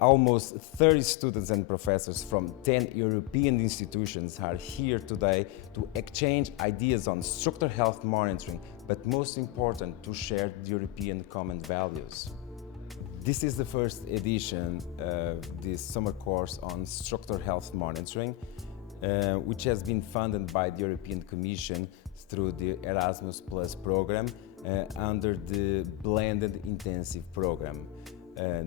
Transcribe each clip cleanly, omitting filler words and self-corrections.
Almost 30 students and professors from 10 European institutions are here today to exchange ideas on structural health monitoring, but most important, to share the European common values. This is the first edition of this summer course on structural health monitoring, which has been funded by the European Commission through the Erasmus Plus program under the Blended Intensive program.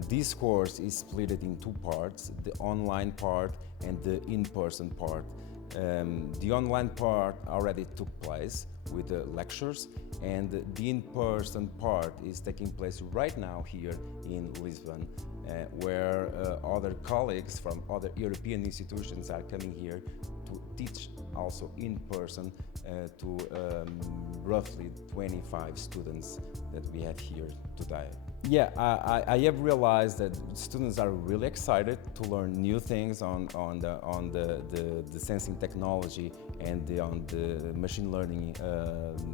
This course is split in two parts, the online part and the in-person part. The online part already took place with the lectures, and the in-person part is taking place right now here in Lisbon, where other colleagues from other European institutions are coming here to teach also in person to roughly 25 students that we have here today. Yeah, I have realized that students are really excited to learn new things on the sensing technology and on the machine learning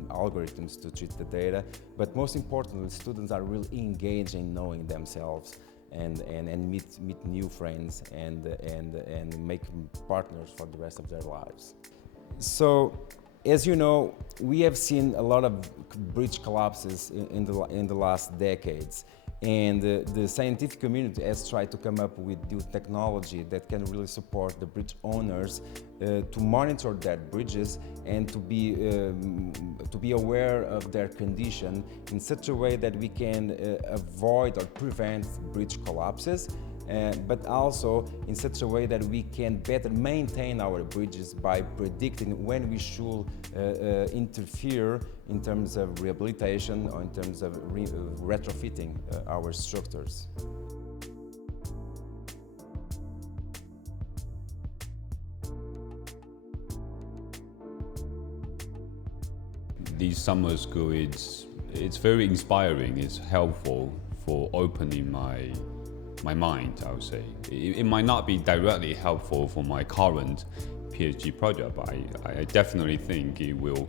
algorithms to treat the data. But most importantly, students are really engaged in knowing themselves and meet new friends and make partners for the rest of their lives. So, as you know, we have seen a lot of bridge collapses in the last decades, and the scientific community has tried to come up with new technology that can really support the bridge owners to monitor their bridges and to be aware of their condition in such a way that we can avoid or prevent bridge collapses. But also in such a way that we can better maintain our bridges by predicting when we should interfere in terms of rehabilitation or in terms of retrofitting our structures. This summer school, it's very inspiring, it's helpful for opening my mind, I would say. It might not be directly helpful for my current PhD project, but I definitely think it will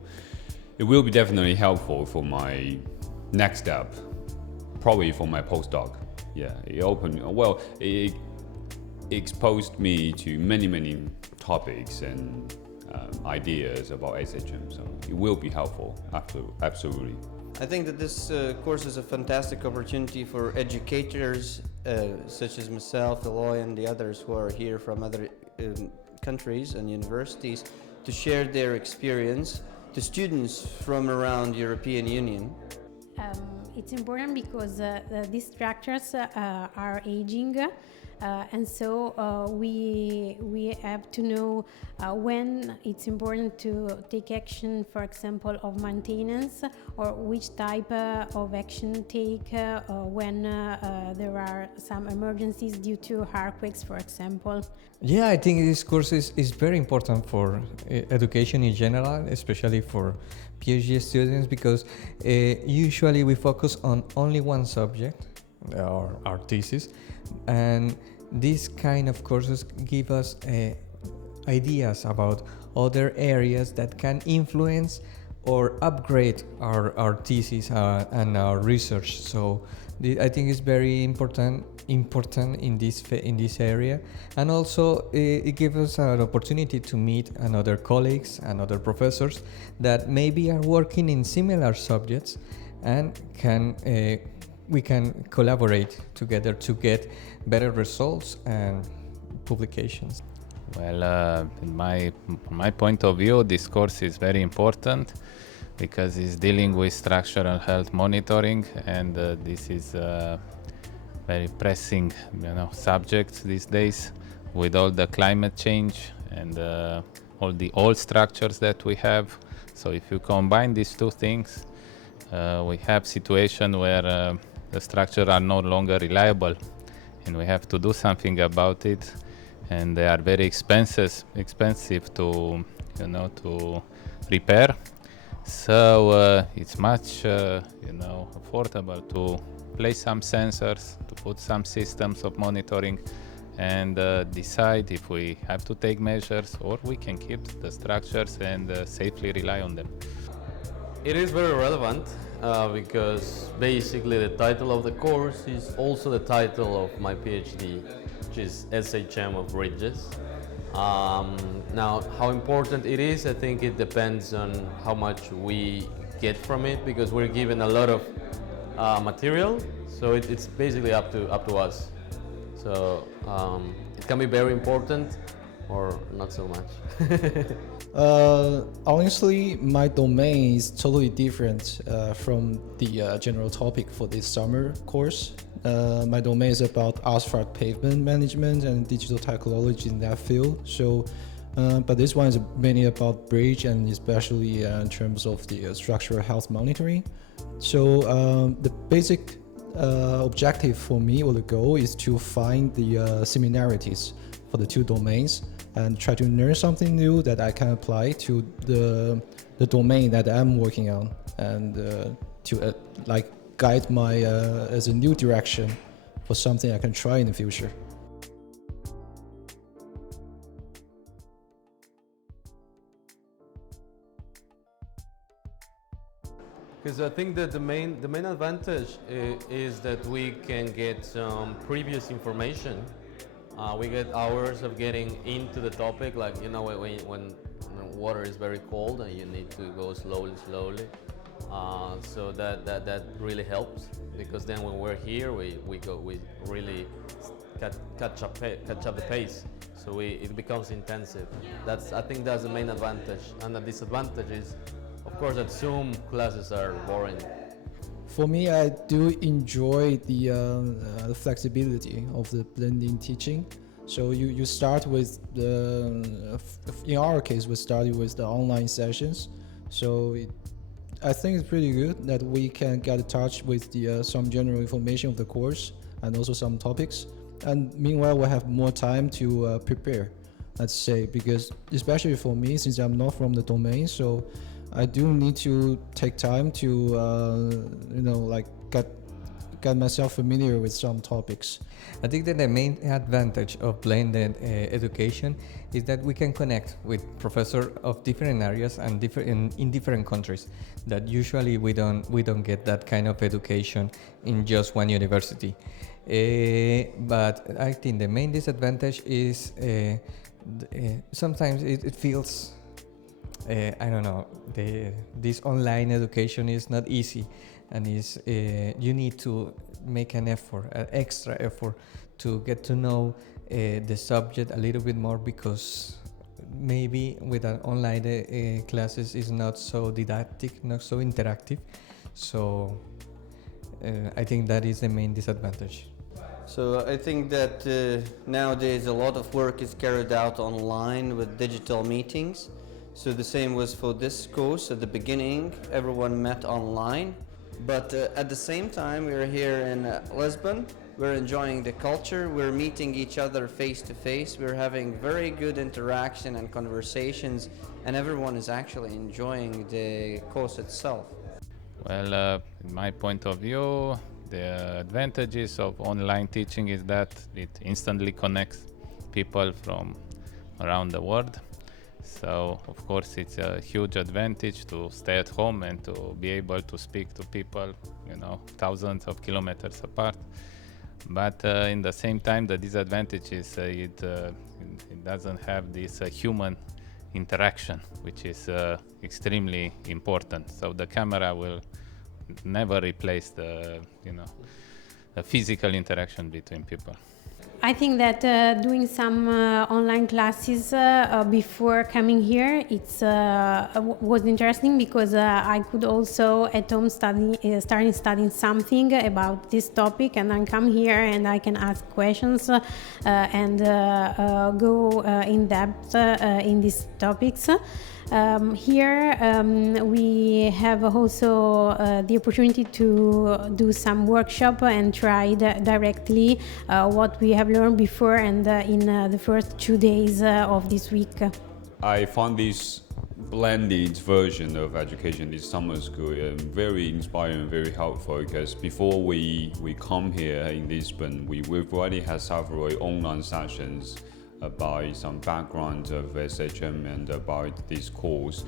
be definitely helpful for my next step, probably for my postdoc. Yeah, it exposed me to many topics and ideas about SHM, so it will be helpful, absolutely. I think that this course is a fantastic opportunity for educators such as myself, Eloy, and the others who are here from other countries and universities to share their experience to students from around European Union. It's important because these structures are aging. And so we have to know when it's important to take action, for example, of maintenance, or which type of action take when there are some emergencies due to earthquakes, for example. Yeah, I think this course is very important for education in general, especially for PhD students, because usually we focus on only one subject, or our thesis, and these kind of courses give us ideas about other areas that can influence or upgrade our thesis and our research. So I think it's very important in this area, and also it gives us an opportunity to meet another colleagues and other professors that maybe are working in similar subjects, and we can collaborate together to get better results and publications. Well, from my point of view, this course is very important because it's dealing with structural health monitoring, and this is a very pressing, subject these days with all the climate change and all the old structures that we have. So if you combine these two things, we have situation where the structures are no longer reliable, and we have to do something about it, and they are very expensive to to repair. So it's much affordable to place some sensors, to put some systems of monitoring, and decide if we have to take measures or we can keep the structures and safely rely on them. It is very relevant because basically the title of the course is also the title of my PhD, which is SHM of Bridges. Now, how important it is, I think it depends on how much we get from it, because we're given a lot of material, so it's basically up to us. So it can be very important or not so much. Honestly, my domain is totally different from the general topic for this summer course. My domain is about asphalt pavement management and digital technology in that field. So, but this one is mainly about bridge and especially in terms of the structural health monitoring. So the basic objective for me or the goal is to find the similarities for the two domains and try to learn something new that I can apply to the domain that I'm working on, and to like guide my as a new direction for something I can try in the future. Because I think that the main advantage is that we can get some previous information. We get hours of getting into the topic, like when water is very cold and you need to go slowly. So that really helps, because then when we're here we really catch up the pace. So it becomes intensive. I think that's the main advantage, and the disadvantage is, of course, that Zoom classes are boring. For me, I do enjoy the flexibility of the blending teaching. So you start with in our case, we started with the online sessions. So I think it's pretty good that we can get in touch with some general information of the course and also some topics. And meanwhile, we have more time to prepare, let's say, because especially for me, since I'm not from the domain, so I do need to take time to, get myself familiar with some topics. I think that the main advantage of blended education is that we can connect with professors of different areas and in different countries. That usually we don't get that kind of education in just one university. But I think the main disadvantage is sometimes it feels. I don't know. This online education is not easy, and you need to make an extra effort, to get to know the subject a little bit more, because maybe with an online classes is not so didactic, not so interactive. So I think that is the main disadvantage. So I think that nowadays a lot of work is carried out online with digital meetings. So the same was for this course. At the beginning, everyone met online, but at the same time, we're here in Lisbon. We're enjoying the culture. We're meeting each other face to face. We're having very good interaction and conversations, and everyone is actually enjoying the course itself. Well, in my point of view, the advantages of online teaching is that it instantly connects people from around the world. So, of course, it's a huge advantage to stay at home and to be able to speak to people, thousands of kilometers apart. But in the same time, the disadvantage is it doesn't have this human interaction, which is extremely important. So the camera will never replace the physical interaction between people. I think that doing some online classes before coming here, was interesting, because I could also at home starting studying something about this topic, and then come here and I can ask questions and go in depth in these topics. Here we have also the opportunity to do some workshop and try directly what we have learned before and in the first 2 days of this week. I found this blended version of education this summer school very inspiring, very helpful, because before we come here in Lisbon, we've already had several online sessions about some background of SHM and about this course.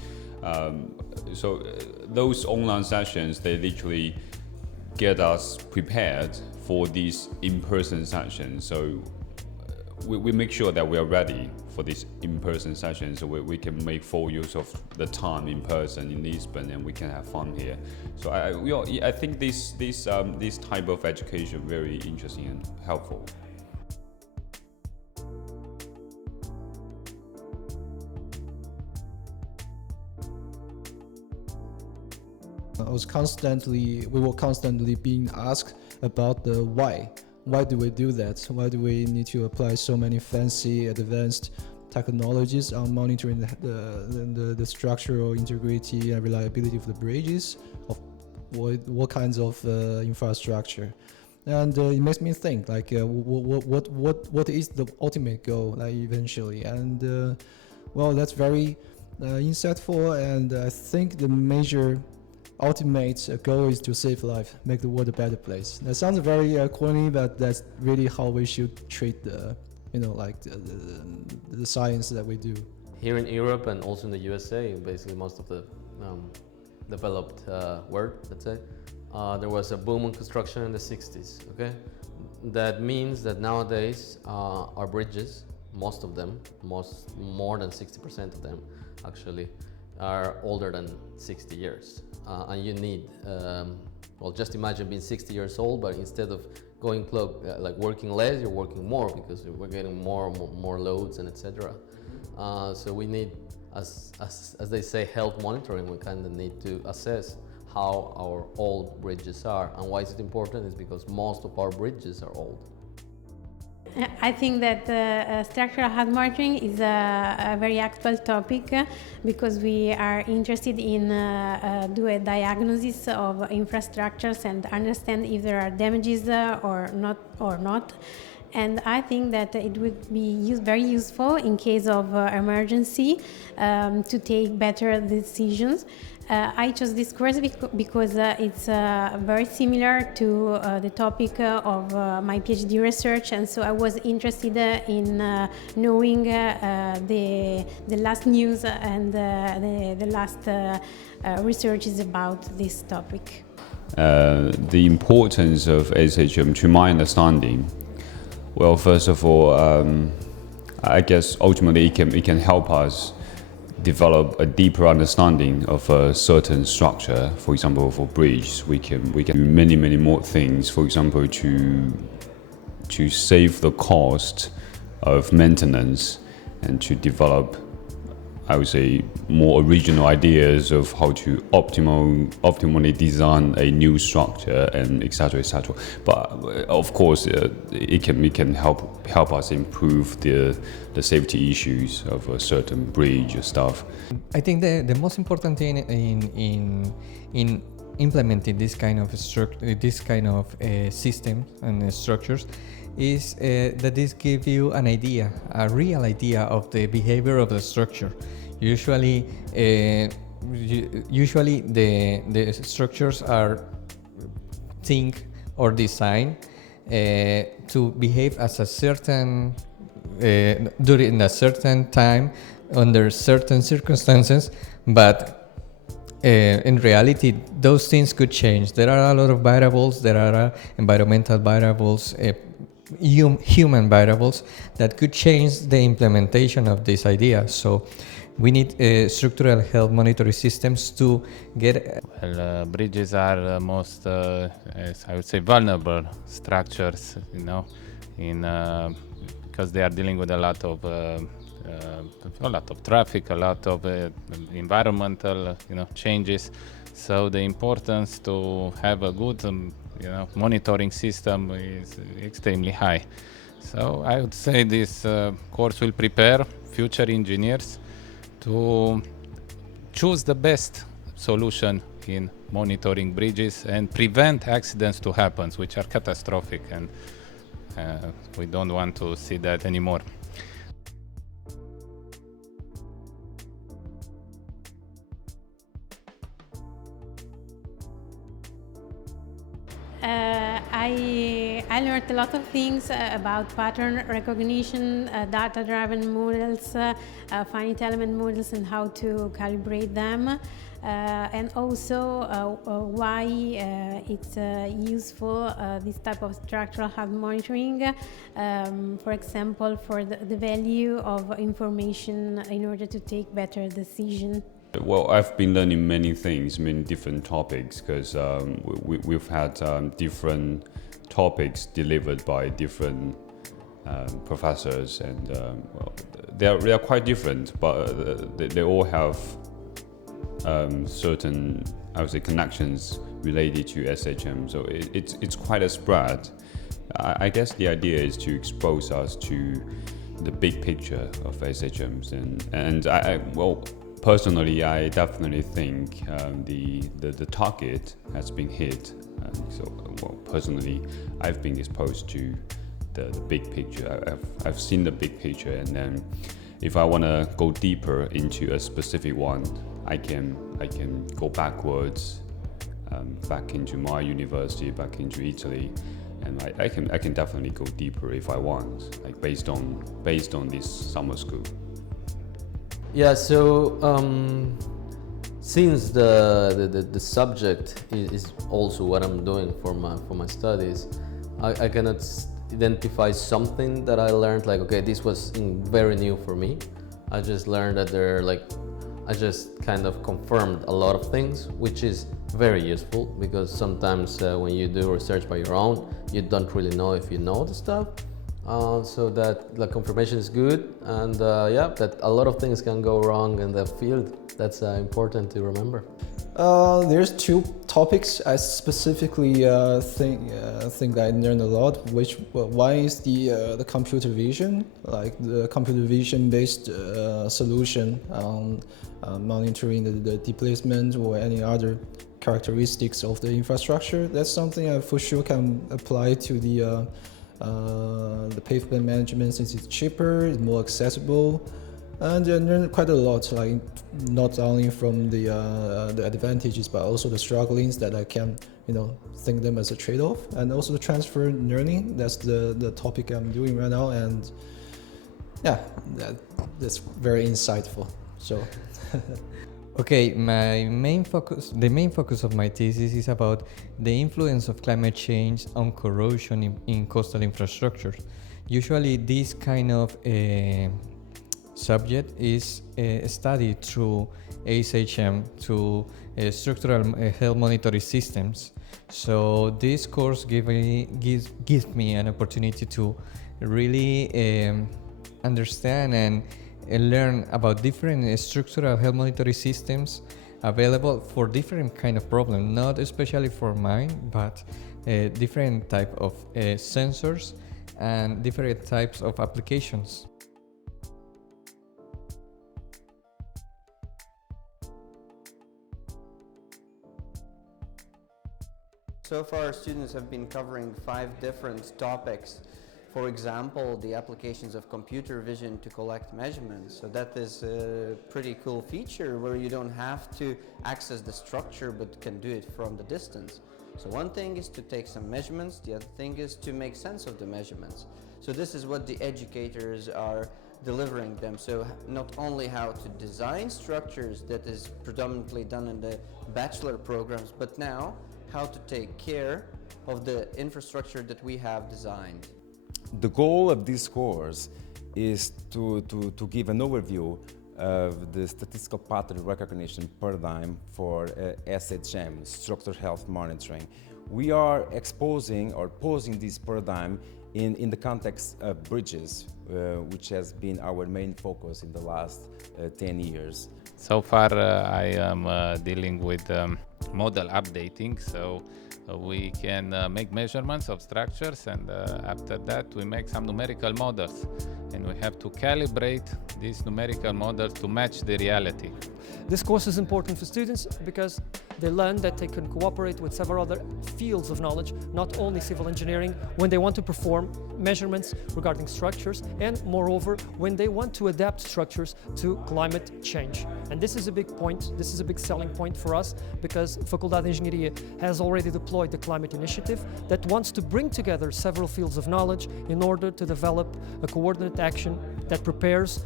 So those online sessions, they literally get us prepared for these in-person sessions. So we make sure that we are ready for this in-person session, so we can make full use of the time in person in Lisbon, and we can have fun here. So I think this type of education very interesting and helpful. We were constantly being asked about the why. Why do we do that? Why do we need to apply so many fancy, advanced technologies on monitoring the structural integrity and reliability of the bridges? Of what kinds of infrastructure? And it makes me think, like, what is the ultimate goal, like, eventually? And well, that's very insightful, and I think the major ultimate goal is to save life, make the world a better place. That sounds very corny, but that's really how we should treat the science that we do. Here in Europe and also in the USA, basically most of the developed world, let's say, there was a boom in construction in the 60s, okay? That means that nowadays our bridges, most of them, more than 60% of them actually, are older than 60 years. And you need, well, just imagine being 60 years old, but instead of going like working less, you're working more, because we're getting more loads and etc. So we need, as they say, health monitoring. We kind of need to assess how our old bridges are. And why is it important? Is because most of our bridges are old. I think that structural health monitoring is a very actual topic because we are interested in do a diagnosis of infrastructures and understand if there are damages or not. And I think that it would be very useful in case of emergency to take better decisions. I chose this course because it's very similar to the topic of my PhD research, and so I was interested in knowing the last news and the last research about this topic. The importance of SHM, to my understanding, well, first of all, I guess ultimately it can help us develop a deeper understanding of a certain structure. For example, for bridges, we can do many more things. For example, to save the cost of maintenance and to develop, I would say, more original ideas of how to optimally design a new structure, and etc. etc. But of course, it can help us improve the safety issues of a certain bridge or stuff. I think the most important thing in implementing this kind of systems and structures is that this gives you an idea, a real idea of the behavior of the structure. Usually the structures are think or designed to behave as a certain during a certain time under certain circumstances, but in reality those things could change. There are a lot of variables. There are environmental variables, human variables that could change the implementation of this idea. So we need structural health monitoring systems to get. Well, bridges are the most, I would say, vulnerable structures, because they are dealing with a lot of traffic, a lot of environmental, changes. So the importance to have a good, monitoring system is extremely high. So I would say this course will prepare future engineers to choose the best solution in monitoring bridges and prevent accidents to happen, which are catastrophic, and we don't want to see that anymore. I learned a lot of things about pattern recognition, data-driven models, finite element models, and how to calibrate them. And also why it's useful, this type of structural health monitoring, for example, for the value of information in order to take better decisions. Well, I've been learning many things, many different topics, because we've had different topics delivered by different professors, and well, they are quite different, but they all have certain, I would say, connections related to SHM. So it's quite a spread. I guess the idea is to expose us to the big picture of SHMs, and well, personally, I definitely think the target has been hit. So, well, personally, I've been exposed to the big picture. I've seen the big picture, and then if I want to go deeper into a specific one, I can go backwards, back into my university, back into Italy, and I can definitely go deeper if I want, like based on this summer school. Yeah, so since the subject is also what I'm doing for my studies, I cannot identify something that I learned like, okay, this was very new for me. I just learned that I just kind of confirmed a lot of things, which is very useful, because sometimes when you do research by your own, you don't really know if you know the stuff. So that the confirmation is good, and yeah, that a lot of things can go wrong in the field. That's important to remember. There's two topics I specifically think I learned a lot. One is the computer vision, like the computer vision based solution monitoring the displacement or any other characteristics of the infrastructure. That's something I for sure can apply to the pavement management, since it's cheaper, it's more accessible, and I learned quite a lot, like not only from the advantages but also the strugglings that I can think them as a trade-off, and also the transfer learning. That's the topic I'm doing right now, and yeah, that's very insightful. So Okay, the main focus of my thesis is about the influence of climate change on corrosion in coastal infrastructure. Usually this kind of subject is studied through SHM, through structural health monitoring systems. So this course gives me an opportunity to really understand and learn about different structural health monitoring systems available for different kind of problems, not especially for mine, but different type of sensors and different types of applications. So far, students have been covering 5 different topics. For example, the applications of computer vision to collect measurements. So that is a pretty cool feature where you don't have to access the structure but can do it from the distance. So one thing is to take some measurements, the other thing is to make sense of the measurements. So this is what the educators are delivering them. So not only how to design structures, that is predominantly done in the bachelor programs, but now how to take care of the infrastructure that we have designed. The goal of this course is to give an overview of the statistical pattern recognition paradigm for SHM, structural health monitoring. We are exposing or posing this paradigm in the context of bridges, which has been our main focus in the last 10 years. So far, I am dealing with model updating, so we can make measurements of structures, and after that we make some numerical models. and we have to calibrate these numerical models to match the reality. This course is important for students because they learn that they can cooperate with several other fields of knowledge, not only civil engineering, when they want to perform measurements regarding structures, and moreover, when they want to adapt structures to climate change. And this is a big point, this is a big selling point for us, because Faculdade de Engenharia has already deployed the climate initiative that wants to bring together several fields of knowledge in order to develop a coordinate action that prepares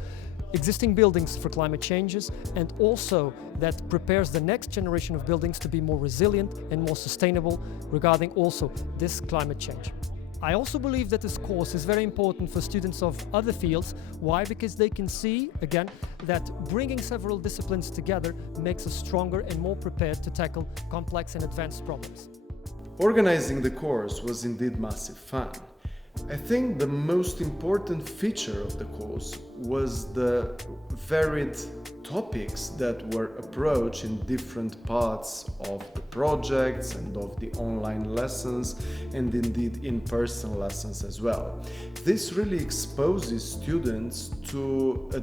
existing buildings for climate changes, and also that prepares the next generation of buildings to be more resilient and more sustainable regarding also this climate change. I also believe that this course is very important for students of other fields. Why? Because they can see, again, that bringing several disciplines together makes us stronger and more prepared to tackle complex and advanced problems. Organizing the course was indeed massive fun. I think the most important feature of the course was the varied topics that were approached in different parts of the projects and of the online lessons, and indeed in-person lessons as well. This really exposes students to a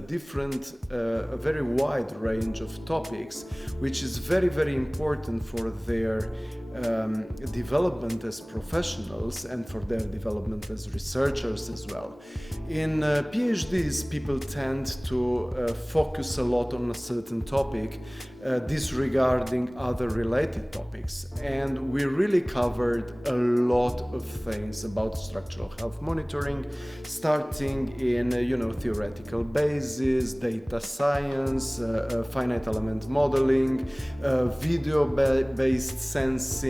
very wide range of topics, which is very, very important for their development as professionals and for their development as researchers as well. In PhDs, people tend to focus a lot on a certain topic, disregarding other related topics. And we really covered a lot of things about structural health monitoring, starting in theoretical basis, data science, finite element modeling, video-based sensing,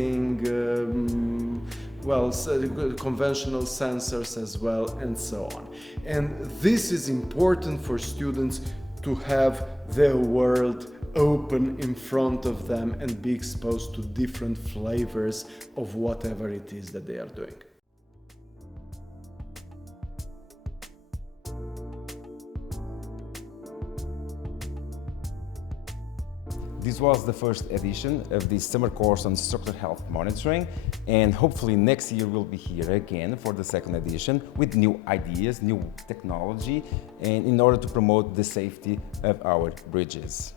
conventional sensors as well, and so on. And this is important for students to have their world open in front of them and be exposed to different flavors of whatever it is that they are doing. This was the first edition of the summer course on structural health monitoring, and hopefully next year we'll be here again for the second edition with new ideas, new technology, and in order to promote the safety of our bridges.